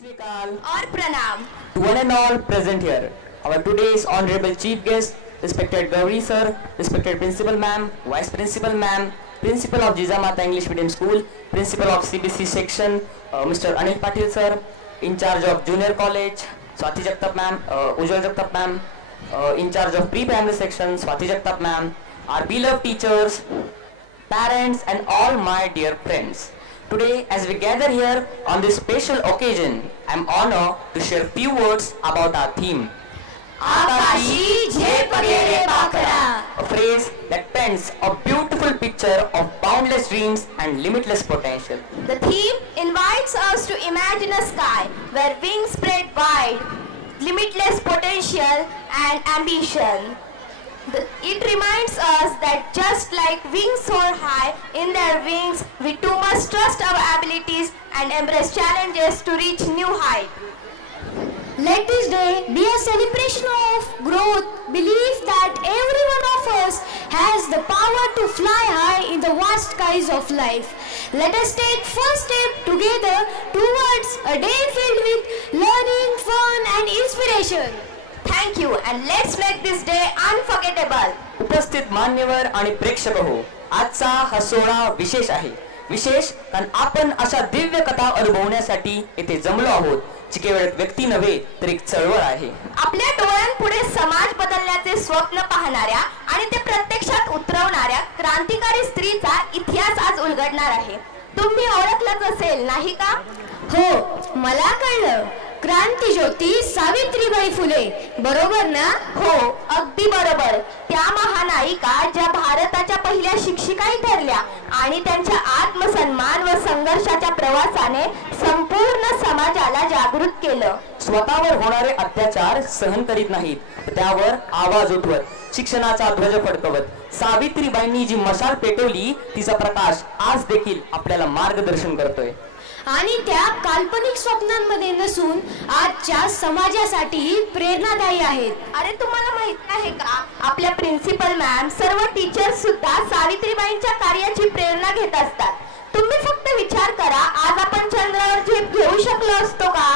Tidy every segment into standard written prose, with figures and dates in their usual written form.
Srikal और प्रणाम to one and all present here. Our today's honorable chief guest, respected Gauri sir, respected principal ma'am, vice principal ma'am, principal of Jizamata English Medium School, principal of CBC section, Mr. Anil Patil sir, in charge of junior college, Swati Jagtap ma'am, Ujjwal Jagtap ma'am, in charge of pre-primary section, Swati Jagtap ma'am, our beloved teachers, parents and all my dear friends. Today, as we gather here on this special occasion, I am honored to share few words about our theme. आकाशी झेप गेले पाखरा. A phrase that paints a beautiful picture of boundless dreams and limitless potential. The theme invites us to imagine a sky where wings spread wide, limitless potential and ambition. It reminds us that just like wings soar high in their wings, we too must trust our abilities and embrace challenges to reach new heights. Let this day be a celebration of growth, belief that every one of us has the power to fly high in the vast skies of life. Let us take first step together towards a day filled with learning, fun and inspiration. Thank you and let's make this day unforgettable. उपस्थित मान्यवर आणि प्रेक्षक हो, आजचा हा सोहळा विशेष आहे. विशेष कारण आपण अशा दिव्य कथा अनुभवण्यासाठी येथे जमलो आहोत, जी केवळ व्यक्ती नव्हे तर एक चळवळ आहे. आपल्या डोळ्यांपुढे समाज बदलण्याचे स्वप्न पाहणाऱ्या आणि ते प्रत्यक्षात उतरवणाऱ्या क्रांतिकारी स्त्रीचा इतिहास आज उलगडणार आहे. तुम्ही ओळखलंच असेल नाही का? हो, मला कळलं. क्रांती ज्योती सावित्रीबाई फुले, बरोबर ना? हो, अगदी बरोबर. त्या महानायिका ज्या भारताच्या पहिल्या शिक्षिकाही ठरल्या आणि त्यांच्या आत्मसन्मान व संघर्षाच्या प्रवासाने संपूर्ण समाजाला जागृत केलं. स्वतःवर होणारे अत्याचार सहन करीत नाहीत, त्यावर आवाज उठवत, शिक्षणाचा ध्वज फडकवत सावित्रीबाईंनी जी मशाल पेटवली, तिचा प्रकाश आज देखील आपल्याला मार्गदर्शन करतोय. आणि त्या काल्पनिक स्वप्नांमध्ये नसून आजच्या समाजासाठी प्रेरणादायी आहेत. अरे तुम्हाला माहित आहे का, आपल्या प्रिन्सिपल मॅम, सर्व टीचर्स सुद्धा सावित्रीबाईंच्या कार्याची प्रेरणा घेत असतात. तुम्ही फक्त विचार करा, आज आपण चंद्रावर झेप घेऊ शकलो असतो का?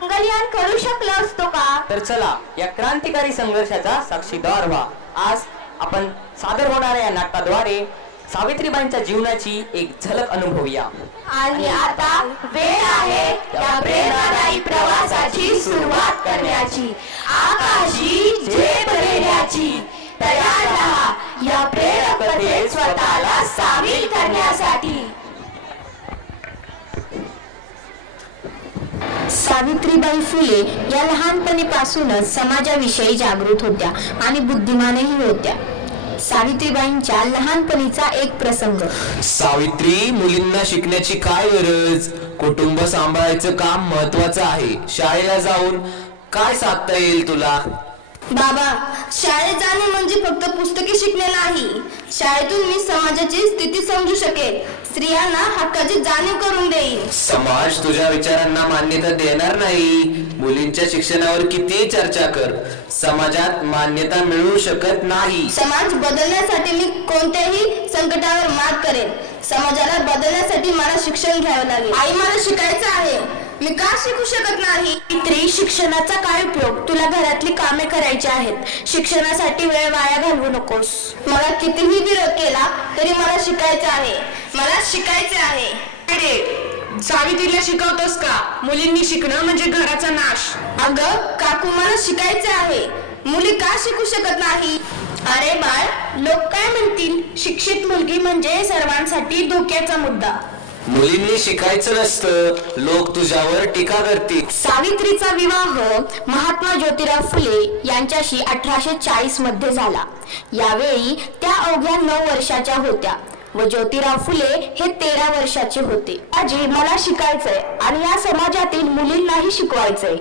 मंगलयान करू शकलो असतो का? तर चला या क्रांतिकारी संघर्षाचा साक्षीदार व्हा. आज आपण सादर होणाऱ्या या नाटकाद्वारे सावित्रीबाईंच्या जीवनाची एक झलक अनुभवूया. आणि आता वेळ आहे त्या प्रेरणादायी प्रवासाची सुरुवात करण्याची. आकाशी झेप घेण्याची. तयार राहा या प्रेरक कथेत स्वतःला सामील करण्यासाठी. सावित्रीबाई फुले या लहानपणीपासूनच समाजाविषयी जागृत होत्या आणि बुद्धिमानही होत्या. सावित्रीबाईंच्या लहानपणीचा एक प्रसंग. सावित्री, मुलींना शिकण्याची काय गरज? कुटुंब सांभाळायचं काम महत्वाचं आहे. शाळेला जाऊन काय साधता येईल तुला? बाबा, शाळेत जाणे म्हणजे फक्त पुस्तके शिकणे नाही. शाळेतून मी समाजाची स्थिती समजू शकेल, स्त्रियांना हक्काची जाणीव करून देईन. समाज तुझ्या विचारांना मान्यता देणार नाही. मुलींच्या शिक्षणावर किती चर्चा कर, समाजात मान्यता मिळू शकत नाही. समाज बदलण्यासाठी मी कोणत्याही संकटावर मात करेन. समाजाला बदलण्यासाठी मला शिक्षण घ्यावं लागेल. आई, मला शिकायचं आहे. मी का शिकू शकत नाही? स्त्री शिक्षणाचा काय उपयोग? तुला घरातली कामे करायची आहेत. शिक्षणासाठी वेळ वाया घालवू नकोस. मला कितीही विरोध केला तरी मला शिकायचं आहे. मला शिकायचे आहे. सावित्रीला शिकवतोस का? मुलींनी शिकणं म्हणजे घराचा नाश. अगं काकू, मला शिकायचे आहे. मुली का शिकू शकत नाही? अरे बाळ, लोक काय म्हणतील? शिक्षित मुलगी म्हणजे सर्वांसाठी धोक्याचा मुद्दा. मुलींनी शिकायचं नसतं, लोक तुझ्यावर टीका करतील. सावित्रीचा विवाह महात्मा ज्योतिराव फुले यांच्याशी 1840 मध्ये झाला. यावेळी त्या अवघ्या 9 वर्षाच्या होत्या व ज्योतिराव फुले हे 13 वर्षाचे होते. आजी, मला शिकायचंय आणि या समाजातील मुलींनाही शिकवायचंय.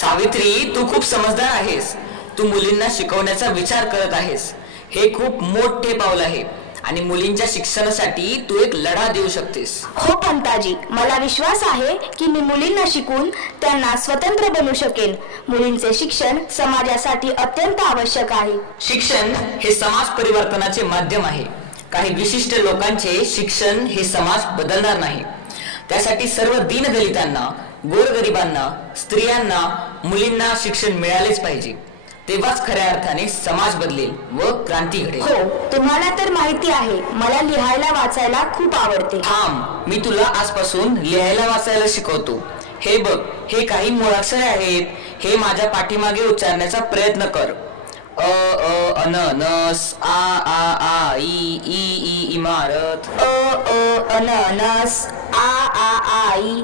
सावित्री, तू खूप समजदार आहेस. तू मुलींना शिकवण्याचा विचार करत आहेस. हे खूप मोठे पाऊल आहे आणि मुलींच्या शिक्षणासाठी तू एक लढा देऊ शकतेस. हो पंताजी, मला विश्वास आहे की मी मुलींना शिकून त्यांना स्वतंत्र बनवू शकेन. मुलींचे शिक्षण समाजासाठी अत्यंत आवश्यक आहे. शिक्षण हे समाज परिवर्तनाचे माध्यम आहे. काही विशिष्ट लोकांचे शिक्षण हे समाज बदलणार नाही. त्यासाठी सर्व दीनदलितांना गोरगरिबांना, स्त्रियांना, मुलींना शिक्षण मिळालेच पाहिजे. तेव्हाच खऱ्या अर्थाने समाज बदलेल व क्रांती घडेल. हो, तुम्हाला तर माहिती आहे मला लिहायला वाचायला खूप आवडते. थांब, मी तुला आजपासून लिहायला वाचायला शिकवतो. हे बघ, हे काही मूळाक्षरे आहेत. हे माझ्या पाठीमागे उच्चारण्याचा प्रयत्न कर. अननस, आ ई ई ई इमारत. अननस, आ ई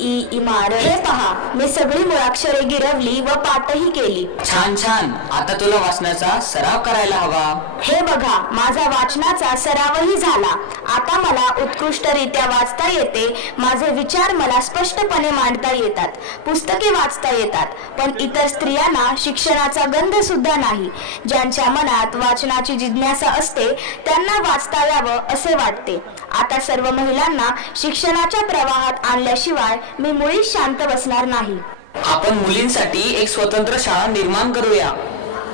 ई इमारत. हे पहा, मी सगळी मुळाक्षरे गिरवली व पाठही केली. छान छान. आता तुला वाचनाचा सराव करायला हवा. हे बघा, माझा वाचनाचा सरावही झाला. आता मला उत्कृष्टरित्या वाचता येते. माझे विचार मला स्पष्टपणे मांडता येतात. पुस्तके वाचता येतात. पण इतर स्त्रियांना शिक्षणाचा गंध सुद्धा नाही. ज्यांच्या मनात वाचनाची जिज्ञासा असते त्यांना वाचता यावं असे वाटते. आता सर्व महिलांना शिक्षणाच्या प्रवाहात आणल्याशिवाय मी मुळीच शांत बसणार नाही. आपण मुलींसाठी एक स्वतंत्र शाळा निर्माण करूया.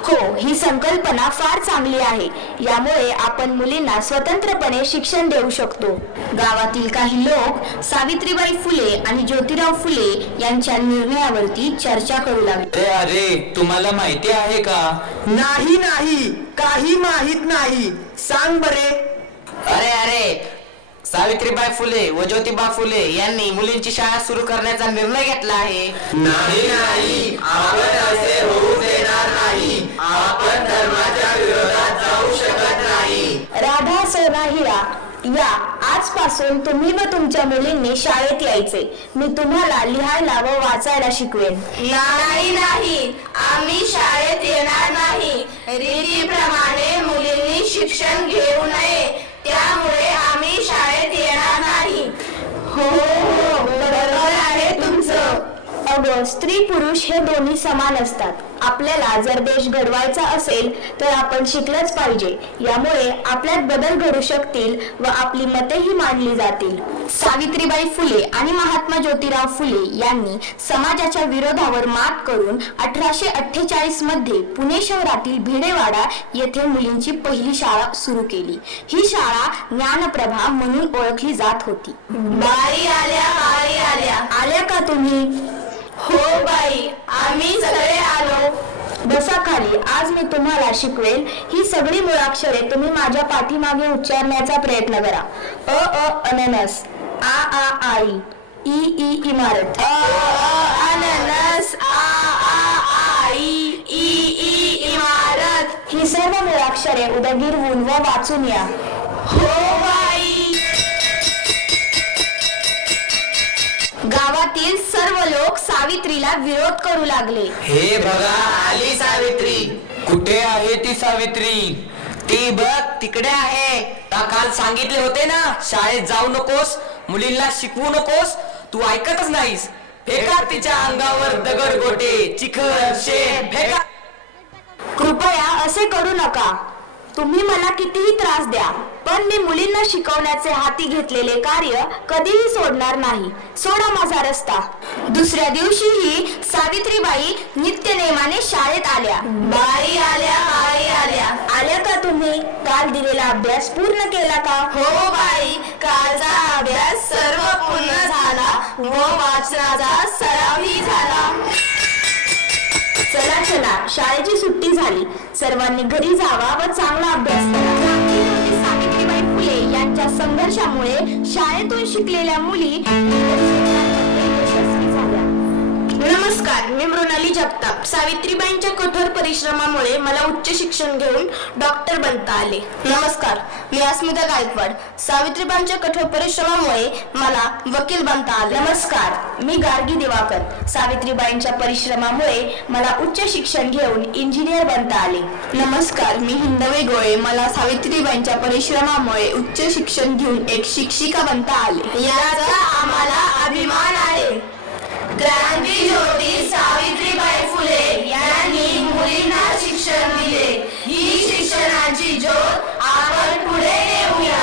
हो, ही संकल्पना फार चांगली आहे. यामुळे आपण मुलींना स्वतंत्रपणे शिक्षण देऊ शकतो. गावातील काही लोक सावित्रीबाई फुले आणि ज्योतिराव फुले यांच्या निर्णयावरती चर्चा करू लागले. अरे, तुम्हाला माहिती आहे का? नाही, काही माहित नाही. सांग बरे. अरे, सावित्रीबाई फुले व ज्योतिबा फुले यांनी मुलींची शाळा सुरू करण्याचा निर्णय घेतला आहे. नाही, आपण असे होऊ देणार नाही. आपण धर्माच्या विरोधात जाऊ शकत नाही. राधा, सोना, हिरा, या आजपासून तुम्ही व तुमच्या मुलींनी शाळेत यायचे. मी तुम्हाला लिहायला व वाचायला शिकवेन. नाही, आम्ही शाळेत येणार नाही. रीतीप्रमाणे मुलींनी शिक्षण घेऊ नये, त्यामुळे आम्ही शाळेत येणार नाही. हो, बरोबर आहे तुमचं. अगं, स्त्री पुरुष हे दोन्ही समान असतात. आपल्याला जर देश घडवायचा असेल तर आपण शिकलंच पाहिजे. यामुळे आपल्यात बदल घडू शकतील व आपली मतेही मांडली जातील. सावित्रीबाई फुले आणि महात्मा ज्योतिराव फुले यांनी समाजाच्या विरोधावर मात करून 1848 मध्ये पुणे शहरातील भिडेवाडा येथे मुलींची पहिली शाळा सुरू केली. ही शाळा ज्ञानप्रभा म्हणून ओळखली जात होती. बाई आल्या का तुम्ही? हो बाई, आम्ही सगळे आलो. बसा खाली. आज मी तुम्हाला शिकवेल. ही सगळी मुळाक्षरे तुम्ही माझ्या पाठीमागे उच्चारण्याचा प्रयत्न करा. अननस, आ ई ई इमारत. अननस, आ ई इमारत. ही सर्व मुळाक्षरे उद्या गिरवून व वाचून या. हो बाई. गावातील सर्व लोक सावित्रीला विरोध करू लागले. हे बघा, आली सावित्री. कुठे आहे ती सावित्री? ती बघ, तिकडे आहे. काल सांगितले होते ना, शाळेत जाऊ नकोस, मुलींना शिकवू नकोस. तू ऐकतच नाहीस. फेका तिच्या अंगावर दगड गोटे, चिखल शेण फेका. कृपया असे करू नका. तुम्ही मला कितीही त्रास द्या, पण मी मुलींना शिकवण्याचे हाती घेतलेले कार्य कधीही सोडणार नाही. सोडा माझा रस्ता. दुसऱ्या दिवशीही सावित्रीबाई नित्यनेमाने शाळेत आल्या. बाई आल्या का तुम्ही? काल दिलेला अभ्यास पूर्ण केला का? हो बाई, कालचा अभ्यास सर्व पूर्ण झाला व वाचनाचा सरावही झाला. चला, शाळेची सुट्टी झाली. सर्वांनी घरी जावा व चांगला अभ्यास करा. सावित्रीबाई फुले यांच्या संघर्षामुळे शाळेतून शिकलेल्या मुली यशस्वी झाल्या. नमस्कार, मी मृणाली जगताप. सावित्रीबाईंच्या कठोर परिश्रमामुळे मला उच्च शिक्षण घेऊन डॉक्टर बनता आले. नमस्कार, मी अस्मिता गायकवाड. सावित्रीबाईंच्या कठोर परिश्रमामुळे मला वकील बनता आले. नमस्कार, मी गार्गी दिवाकर. सावित्रीबाईंच्या परिश्रमामुळे मला उच्च शिक्षण घेऊन इंजिनियर बनता आले. नमस्कार, मी हिंदवे गोळे. मला सावित्रीबाईंच्या परिश्रमामुळे उच्च शिक्षण घेऊन एक शिक्षिका बनता आले. याचा आम्हाला अभिमान आहे. क्रांती ज्योती सावित्रीबाई फुले यांनी मुलींना शिक्षण दिले. ही शिक्षणाची ज्योत आपण पुढे नेऊया.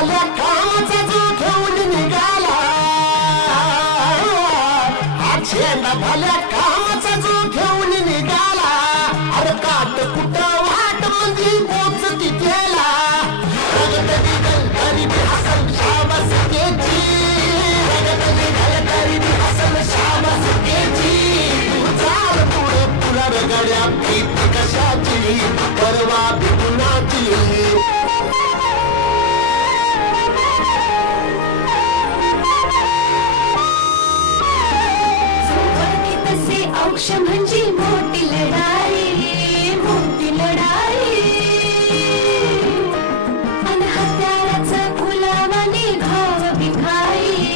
भल्या कामाचा जो घेऊन निघाला हा झेंडा भल्या कामाचा जो घेऊन निघाला अरे काट कुठं वाट म्हणजे पोचती गेला रगतली गलगली हसन शाबास केची रगतली गलगली हसन शाबास केची तू चाल पुढे पुनर्गड्या भीती कशाची परवा भिकुनाची औक्ष म्हणजे मोठी लढाई मोठी लढाई अन हत्याराचा गुलामाने घाव बिघाई